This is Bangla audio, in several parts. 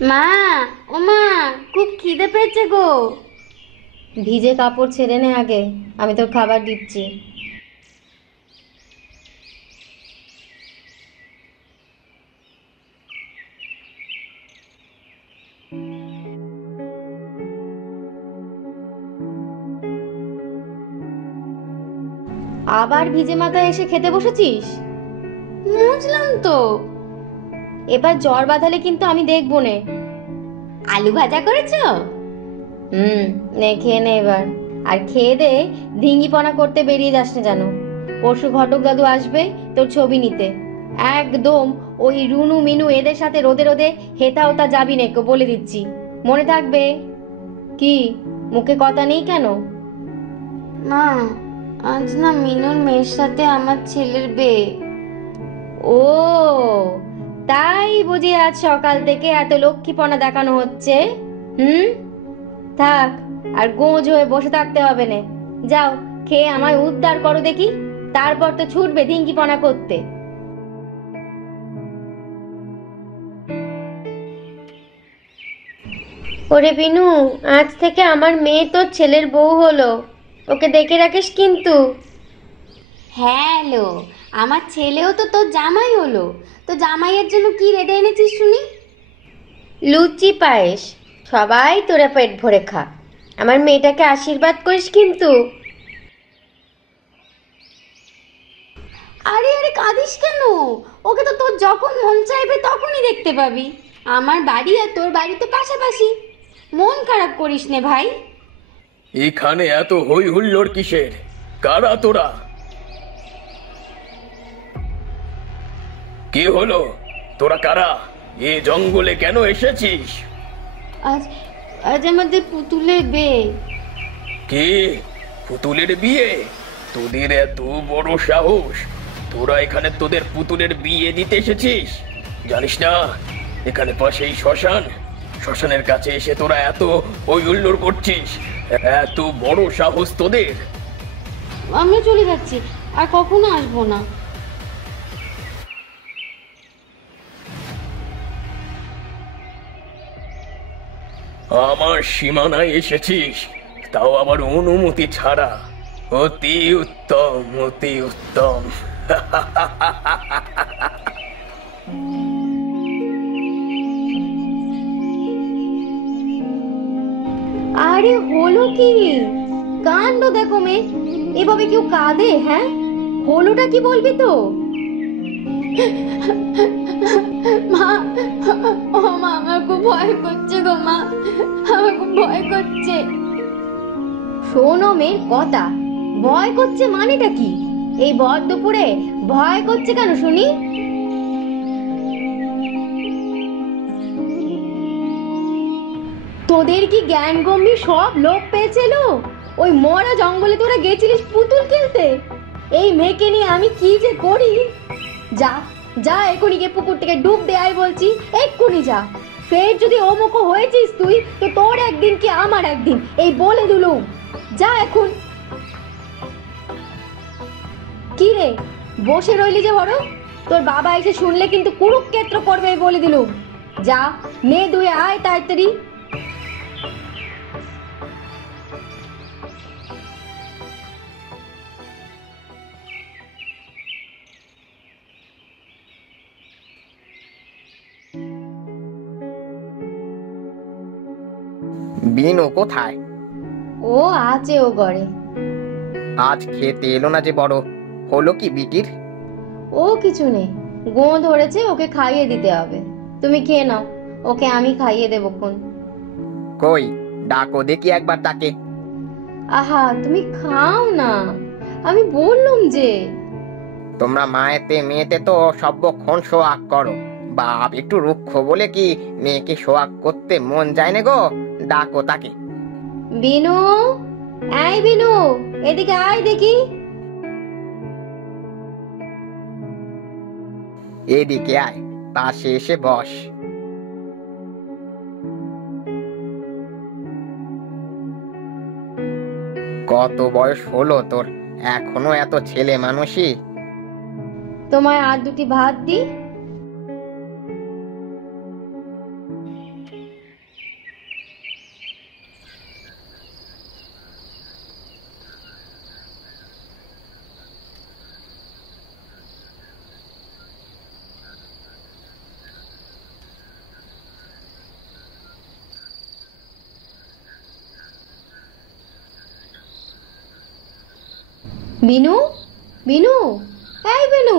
মা, ও মা, খুব খিদে পেয়েছে গো। ভিজে কাপড় ছেড়ে নে আগে, আমি তোর খাবার দিচ্ছি। আবার ভিজে মাথায় এসে খেতে বসেছিস? বুঝলাম তো। এবার জ্বর বাঁধালে কিন্তু আমি দেখবো নে। আলু ভাজা করেছো? হুম, নে খেয়ে নে এবার। আর খেয়ে দে, ধিঙ্গিপনা করতে বেরিয়ে যাস না যেন। পরশু ঘটক দাদু আসবে তোর ছবি নিতে। একদম ওই রুনু মিনু এদের সাথে রোদে রোদে হেতা ওতা যাবি নে, বলে দিচ্ছি, মনে থাকবে। কি, মুখে কথা নেই কেন? মা, আজ না মিনুর মেয়ের সাথে আমার ছেলের বিয়ে। ও, তাই বুঝি আজ সকাল থেকে এত লক্ষ্মীপনা দেখানো হচ্ছে? হুম, থাক, আর গোঁজ হয়ে বসে থাকতে হবে না। যাও, খেয়ে আমায় উদ্ধার করো দেখি, তারপর তো ছুটবে ধিঙ্কিপনা করতে। ওরে বিনু, আজ থেকে আমার মেয়ে তোর ছেলের বউ হলো, ওকে দেখে রাখিস কিন্তু। হ্যালো, আমার ছেলেও তো তোর জামাই হলো। তো জামাইয়ের জন্য কি রেঁধে এনেছিস শুনি? লুচি পায়েস, সবাই তোরা পেট ভরে খা। আমার মেয়েটাকে আশীর্বাদ করিস কিন্তু। আরে আরে, কাঁদিস কেন? ওকে তো তোর যখন মন চাইবে তখনই দেখতে পাবি। আমার বাড়ি আর তোর বাড়ি তো পাশাপাশি। মন খারাপ করিস নে ভাই। এখানে এত হই হুল্লোড় কিসের? কারা তোরা? কি হলো? তোরা কারা? এ জঙ্গলে কেন এসেছিস? আজ আজ আমাদের পুতুলের বিয়ে। কি? পুতুলের বিয়ে? তোদের এত বড় সাহস! তোরা এখানে তোদের পুতুলের বিয়ে দিতে এসেছিস? জানিস না এখানে পাশেই শ্মশান? শ্মশানের কাছে এসে তোরা এত হই হুল্লোড় করছিস? এত বড় সাহস তোদের! আমরা চলে যাচ্ছি, আর কখনো আসবো না। আমার সীমানায় এসেছিস, তাও আবার অনুমতি ছাড়া। অতি উত্তম, অতি উত্তম। আরে হলো কি? কাণ্ড দেখো মেয়ে, এভাবে কেউ কাঁদে? হ্যাঁ, হলোটা কি বলবি তো? মা, ও মা, আমার খুব ভয় করছে গো মা, আমার খুব ভয় করছে। শোনো মেয়ের কথা, ভয় করছে মানেটা কি? এই ভর দুপুরে ভয় করছে কেন শুনি? তোদের কি জ্ঞান গম্ভীর সব লোপ পেয়েছিল? ওই মরা জঙ্গলে তোরা গেছিলিস পুতুল খেলতে? এই মেয়েকে নিয়ে আমি কি যে করি! যা, যা এক্ষুনি গিয়ে পুকুর থেকে ডুব দে আয় বলছি, এক্ষুনি যা। ফের যদি ওমুখো হয়েছিস তুই, তো তোর একদিন কি আমার একদিন, এই বলে দিলুম। যা এখন। কি রে, বসে রইলি যে বড়? তোর বাবা এসে শুনলে কিন্তু কুরুক্ষেত্র করবে, এই বলে দিলুম। যা, নে ধুয়ে আয় তাড়াতাড়ি। বিনু কোথায়? ও আছে ও ঘরে। আজ খেতে এলো না যে বড়, হলো কি বিটির? ও কিছু নেই, গোঁ ধরেছে, ওকে খাইয়ে দিতে হবে। তুমি খেয়ে নাও, ওকে আমি খাইয়ে দেবো কোন। কই, ডাকো দেখি একবার তাকে। আহা, তুমি খাও না, আমি বললুম যে। তোমরা মায়েতে মেয়েতে তো সর্বক্ষণ সোয়াগ করো। বাপ একটু রুক্ষ বলে কি মেয়েকে সোয়াগ করতে মন যায় না গো? ডাকো তাকে। বিনু, এই বিনু, এদিকে আয় দেখি। এদিকে আয়, পাশে এসে বস। কত বয়স হলো তোর, এখনো এত ছেলে মানুষই? তোমায় আর দুটি ভাত দি। বিনু, বিনু, এই বিনু।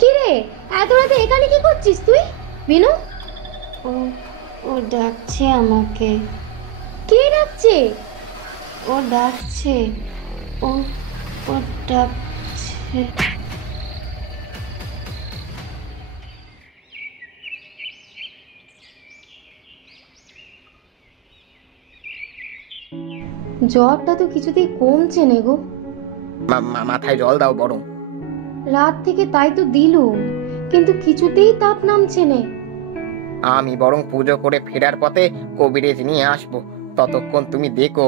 কি রে, এত রাতে এখানে কি করছিস তুই? বিনু, ও ও ডাকছে আমাকে। কে ডাকছে? ও ডাকছে। ও ও ডাকছে। জ্বরটা তো কিছুতেই কমছে না গো। মাথায় জল দাও বরং। রাত থেকে তাই তো দিলুম, কিন্তু কিছুতেই তাপ নামছে না। আমি বরং পুজো করে ফেরার পথে কবিরেজ নিয়ে আসবো, ততক্ষণ তুমি দেখো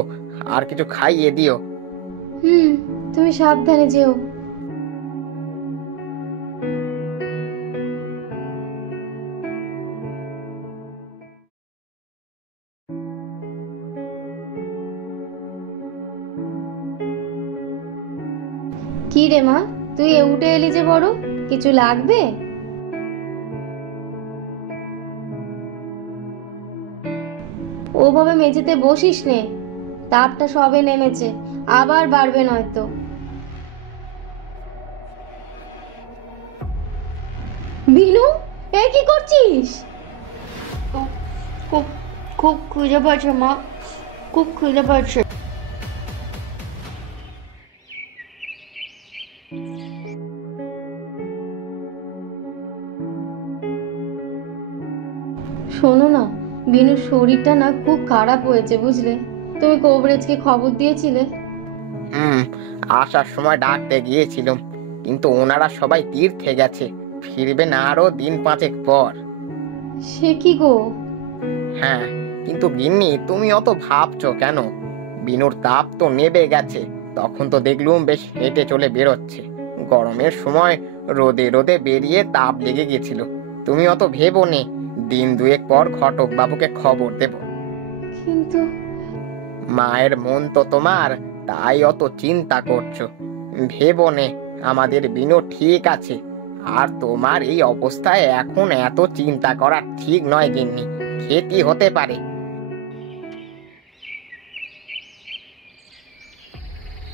আর কিছু খাইয়ে দিও। তুমি সাবধানে যেও। কি রে মা, তুই উঠে এলি যে বড়, কিছু লাগবে? ওভাবে মেঝেতে বসিস নে, তাপটা সবে নেমেছে, আবার বাড়বে নয়তো। বিনু, এ কি করছিস? খুব খুব খুঁজে পাচ্ছে মা, খুব খুঁজে পাচ্ছে। শোনো না, বিনুর শরীরটা না খুব খারাপ হয়েছে বুঝলে। তুমি কবরেজকে খবর দিয়েছিলে? আসার সময় ডাকতে গিয়েছিলাম, কিন্তু ওনারা সবাই তীর্থে গেছে, ফিরবে না আরো দিন 5 পর। সে কি গো? হ্যাঁ, কিন্তু গিন্নি তুমি অত ভাবছো কেন? বিনুর তাপ তো নেবে গেছে, তখন তো দেখলুম বেশ হেঁটে চলে বেরোচ্ছে। গরমের সময় রোদে রোদে বেরিয়ে তাপ লেগে গেছিল। তুমি অত ভেবো নে, দিন 2 পর ঘটক বাবুকে খবর দেব। কিন্তু মায়ের মন তো তোমার, তাই অত চিন্তা করছো। ভেবো নে, আমাদের বিনু ঠিক আছে। আর তোমার এই অবস্থায় এখন এত চিন্তা করা ঠিক নয় গিন্নি, ক্ষতি হতে পারে।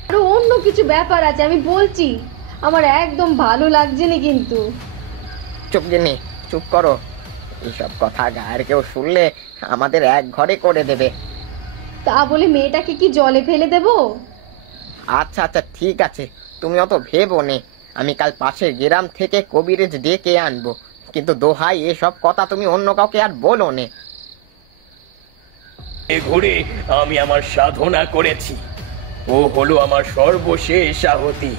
আরো অন্য কিছু ব্যাপার আছে, আমি বলছি। আমার একদম ভালো লাগছে না কিন্তু। চুপ গিন্নি, চুপ করো। এইসব কথা গায়ের কেউ শুনলে আমাদের এক ঘরে করে দেবে। তা বলে মেয়েটাকে কি জলে ফেলে দেবো? আচ্ছা আচ্ছা ঠিক আছে, তুমি অত ভেবো নে। আমি কাল পাশের গ্রাম থেকে কবিরেজ ডেকে আনবো, কিন্তু দোহাই এসব কথা তুমি অন্য কাউকে আর বলো নে। এ ঘুরে আমি আমার সাধনা করেছি, ও হলো আমার সর্বশেষ আহুতি।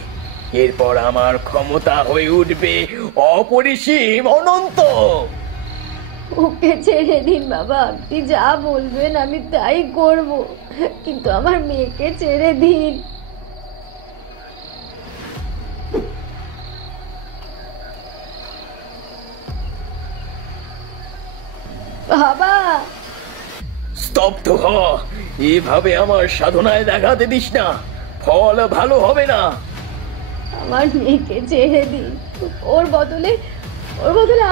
এরপর আমার ক্ষমতা হয়ে উঠবে অপরিসীম, অনন্ত। ওকে ছেড়ে দিন বাবা, আপনি যা বলবেন আমি তাই করব, কিন্তু আমার মেয়েকে ছেড়ে দিন। বাবা, স্তব্ধ হ, এভাবে আমার সাধনায় দেখাতে দিস না, ফল ভালো হবে না। আমার মেয়েকে ছেড়ে দিন। ওর বদলে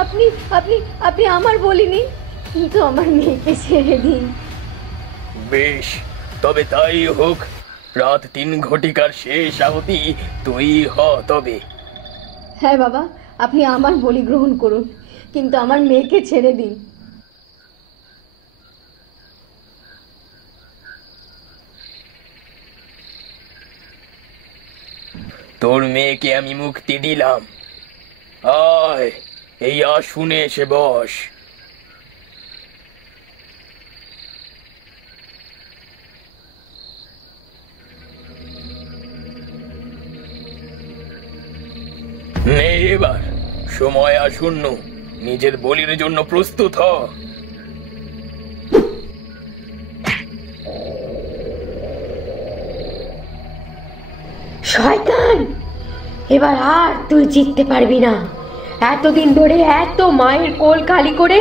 আপনি আপনি আপনি আমার বলিনি, কিন্তু আমার মেয়েকে ছেড়ে দিন। বেশ, তবে তাই হোক। রাত 3 ঘটিকার শেষ আহুতি তুই হ তবে। হ্যাঁ বাবা, আপনি আমার বলি গ্রহণ করুন, কিন্তু আমার মেয়েকে ছেড়ে দিন। তোর মেয়েকে আমি মুক্তি দিলাম। আয়, এই আসনে এসে বস। নে এবার, সময় আসন্ন, নিজের বলির জন্য প্রস্তুত হ। শয়তান, এবার আর তুই জিততে পারবি না। এতদিন ধরে এত মায়ের কোল খালি করে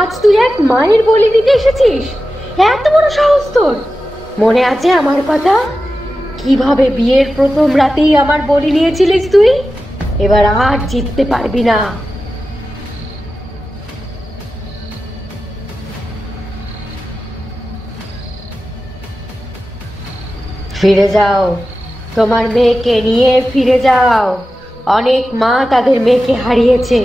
আজ তুই এক মায়ের বলি দিতে এসেছিস? এত বড় সাহস তোর! মনে আছে আমার কথা? কিভাবে বিয়ের প্রথম রাতেই আমার বলি নিয়েছিলিস তুই? এবার আর জিততে পারবি না। ফিরে যাও, তোমার মেয়েকে নিয়ে ফিরে যাও। অনেক মা তাদের মেয়েকে হারিয়েছে।